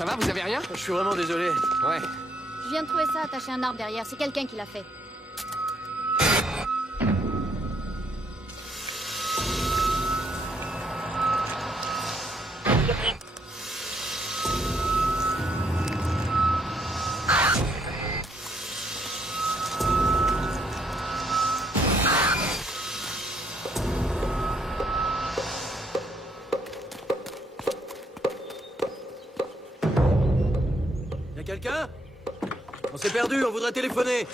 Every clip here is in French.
Ça va, vous avez rien? Je suis vraiment désolé. Ouais. Je viens de trouver ça attaché à un arbre derrière. C'est quelqu'un qui l'a fait. Y'a quelqu'un? On s'est perdu, on voudrait téléphoner.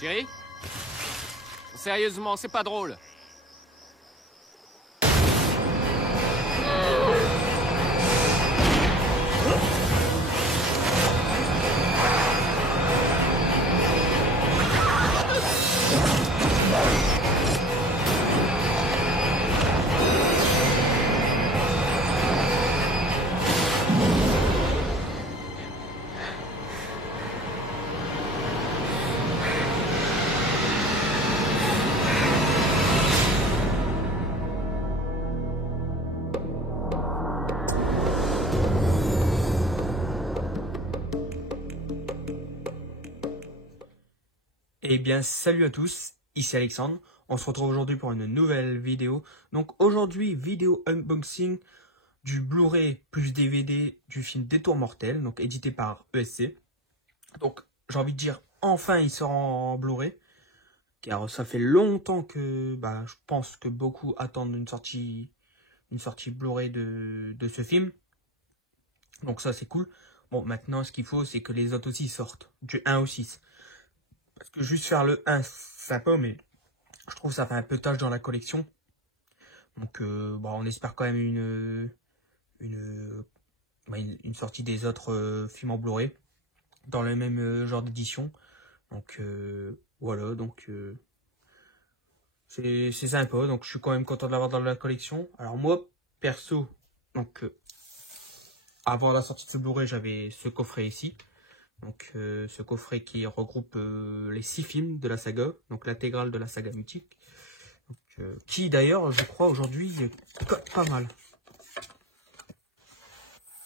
Chérie? Sérieusement, c'est pas drôle. Eh bien, salut à tous, ici Alexandre. On se retrouve aujourd'hui pour une nouvelle vidéo. Donc aujourd'hui, vidéo unboxing du Blu-ray plus DVD du film Détour mortel, donc édité par ESC. Donc j'ai envie de dire, enfin il sort en Blu-ray. Car ça fait longtemps que je pense que beaucoup attendent une sortie Blu-ray de ce film. Donc ça c'est cool. Bon, maintenant ce qu'il faut c'est que les autres aussi sortent, du 1 au 6. Parce que juste faire le 1, c'est sympa, mais je trouve que ça fait un peu tâche dans la collection. Donc, on espère quand même une sortie des autres films en Blu-ray dans le même genre d'édition. Donc, voilà, donc c'est sympa. Donc, je suis quand même content de l'avoir dans la collection. Alors, moi, perso, donc, avant la sortie de ce Blu-ray, j'avais ce coffret ici. Donc ce coffret qui regroupe les 6 films de la saga, donc l'intégrale de la saga mythique, donc, qui d'ailleurs je crois aujourd'hui cote pas mal.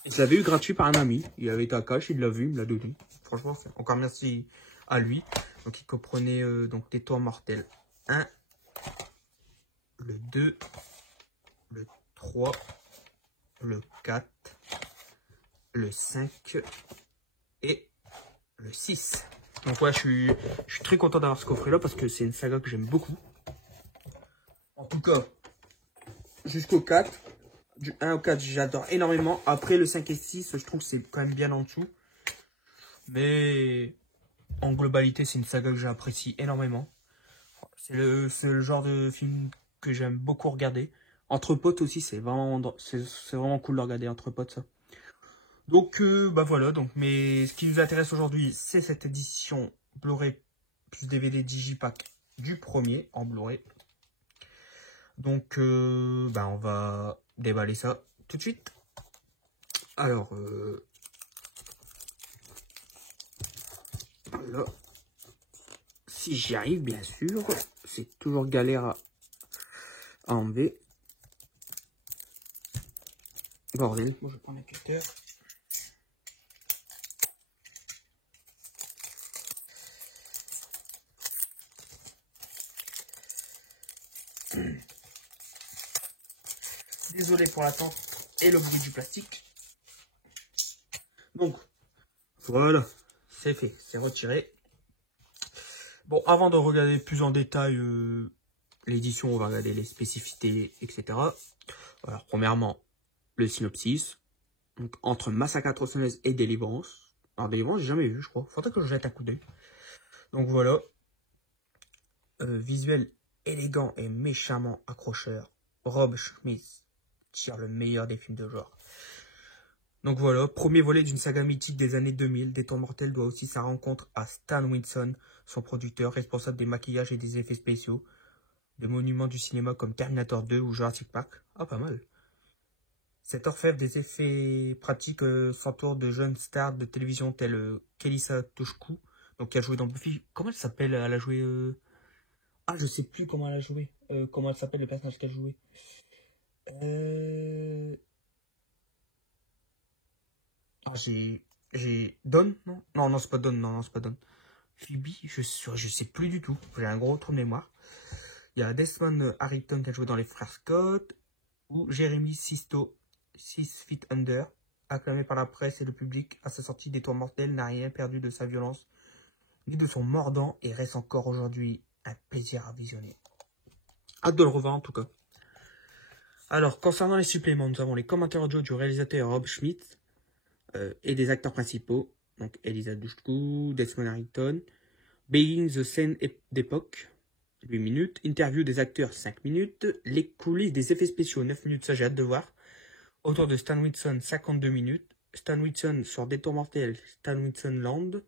Je l'avais eu gratuit par un ami, il avait été à cash, il l'a vu, il me l'a donné. Franchement, encore merci à lui. Donc il comprenait donc Détour mortel 1, le 2, le 3, le 4, le 5 et le 6. Donc ouais, je suis très content d'avoir ce coffret là parce que c'est une saga que j'aime beaucoup. En tout cas, jusqu'au 4, du 1 au 4 j'adore énormément. Après le 5 et 6, je trouve que c'est quand même bien en dessous. Mais en globalité, c'est une saga que j'apprécie énormément. C'est le genre de film que j'aime beaucoup regarder. Entre potes aussi, c'est vraiment cool de regarder entre potes ça. Donc voilà, mais ce qui nous intéresse aujourd'hui, c'est cette édition Blu-ray plus DVD Digipack du premier en Blu-ray. Donc on va déballer ça tout de suite. Alors voilà, si j'y arrive bien sûr, c'est toujours galère à enlever. Bordel, moi je prends mes cutters. Désolé pour l'attente et le bruit du plastique. Donc, voilà, c'est fait, c'est retiré. Bon, avant de regarder plus en détail l'édition, on va regarder les spécificités, etc. Alors, premièrement, le synopsis. Donc, entre Massacre à tronçonneuse et Délivrance. Alors, Délivrance, j'ai jamais vu, je crois. Faudrait que je jette un coup d'œil. Donc, voilà. Visuel élégant et méchamment accrocheur. Rob Schmitz tire le meilleur des films de genre. Donc voilà, premier volet d'une saga mythique des années 2000. Des Temps Mortels doit aussi sa rencontre à Stan Winston, son producteur, responsable des maquillages et des effets spéciaux, de monuments du cinéma comme Terminator 2 ou Jurassic Park. Ah, pas mal. Cet orfèvre des effets pratiques s'entoure de jeunes stars de télévision telles Kelissa Toshku, donc qui a joué dans Buffy. Comment elle s'appelle? Elle a joué... Ah, je sais plus comment elle a joué. Comment elle s'appelle, le personnage qu'elle a joué. Ah, j'ai... Dawn? Non, non, non, c'est pas Dawn. Non, non, c'est pas Dawn. Phoebe, je sais plus du tout. J'ai un gros trou de mémoire. Il y a Desmond Harrington qui a joué dans Les Frères Scott, ou Jeremy Sisto, 6 Feet Under, acclamé par la presse et le public à sa sortie des Tours Mortels, n'a rien perdu de sa violence, ni de son mordant, et reste encore aujourd'hui un plaisir à visionner. Hâte de le revoir en tout cas. Alors, concernant les suppléments, nous avons les commentaires audio du réalisateur Rob Schmitz et des acteurs principaux, donc Elisa Dushku, Desmond Harrington, Being the Scene d'époque, 8 minutes, interview des acteurs 5 minutes, les coulisses des effets spéciaux 9 minutes, ça j'ai hâte de voir. Autour de Stan Winston 52 minutes, Stan Winston sur Des Tours Mortels, Stan Winston Land,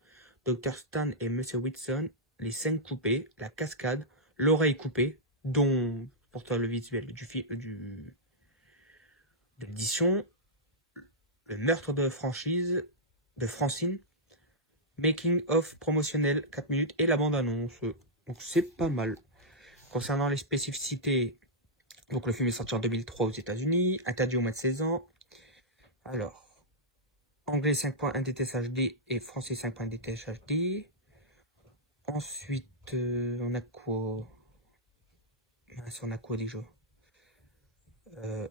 Dr Stan et Monsieur Winston, les scènes coupées, la cascade, l'oreille coupée, dont pour toi le visuel de l'édition, le meurtre de franchise de Francine, making of promotionnel 4 minutes et la bande annonce. Donc c'est pas mal. Concernant les spécificités, donc le film est sorti en 2003 aux États-Unis, interdit au moins de 16 ans. Alors, anglais 5.1 DTS HD et français 5.1 DTS HD. Ensuite, on a quoi? On a quoi déjà?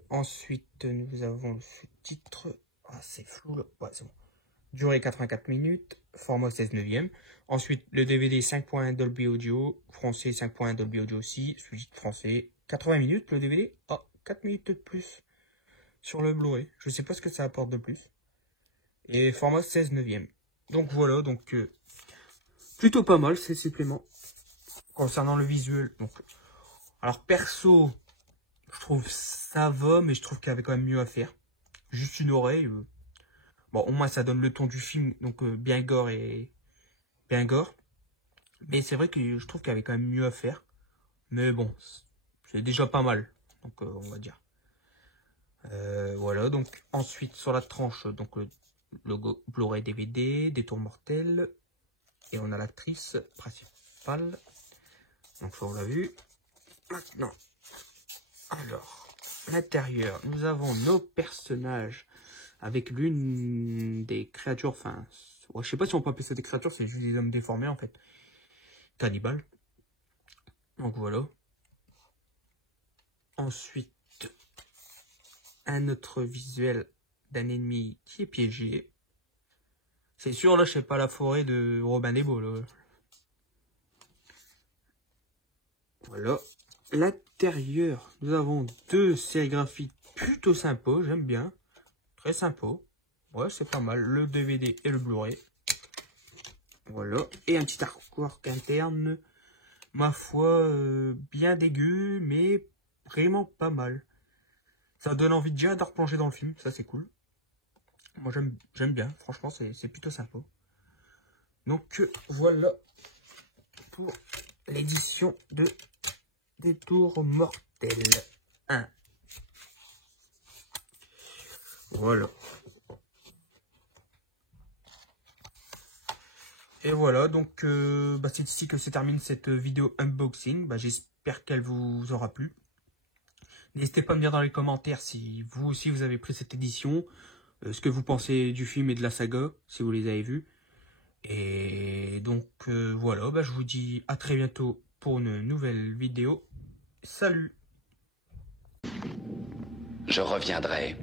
Ensuite, nous avons le sous-titre. Ah, c'est flou là. Ouais, c'est bon. Durée 84 minutes, format 16 neuvième. Ensuite, le DVD 5.1 Dolby Audio, français 5.1 Dolby Audio aussi, sous-titre français. 80 minutes le DVD. Ah, 4 minutes de plus sur le Blu-ray. Je sais pas ce que ça apporte de plus. Et format 16 neuvième. Donc voilà, donc plutôt pas mal ces suppléments. Concernant le visuel, donc alors perso, je trouve ça va, mais je trouve qu'il y avait quand même mieux à faire. Juste une oreille. Bon, au moins ça donne le ton du film, donc bien gore et bien gore. Mais c'est vrai que je trouve qu'il y avait quand même mieux à faire. Mais bon, c'est déjà pas mal. Donc on va dire. Voilà, donc ensuite sur la tranche, donc le logo Blu-ray DVD, Des Tours Mortels. Et on a l'actrice principale. Donc ça on l'a vu. Maintenant, alors, l'intérieur, nous avons nos personnages avec l'une des créatures, enfin, ouais, je sais pas si on peut appeler ça des créatures, c'est juste des hommes déformés en fait. Cannibales. Donc voilà. Ensuite, un autre visuel d'un ennemi qui est piégé. C'est sûr, là, je sais pas, la forêt de Robin des Bois, là. Voilà. L'intérieur, nous avons deux sérigraphies plutôt sympas, j'aime bien. Très sympa. Ouais, c'est pas mal. Le DVD et le Blu-ray. Voilà. Et un petit artwork interne. Ma foi, bien dégueu, mais vraiment pas mal. Ça donne envie déjà de replonger dans le film. Ça, c'est cool. Moi, j'aime bien. Franchement, c'est plutôt sympa. Donc, voilà pour l'édition de Des Tours Mortels 1. Voilà. Et voilà, donc c'est ici que se termine cette vidéo unboxing. J'espère qu'elle vous aura plu. N'hésitez pas à me dire dans les commentaires si vous aussi vous avez pris cette édition, ce que vous pensez du film et de la saga, si vous les avez vus. Et donc voilà, je vous dis à très bientôt pour une nouvelle vidéo. Salut! Je reviendrai.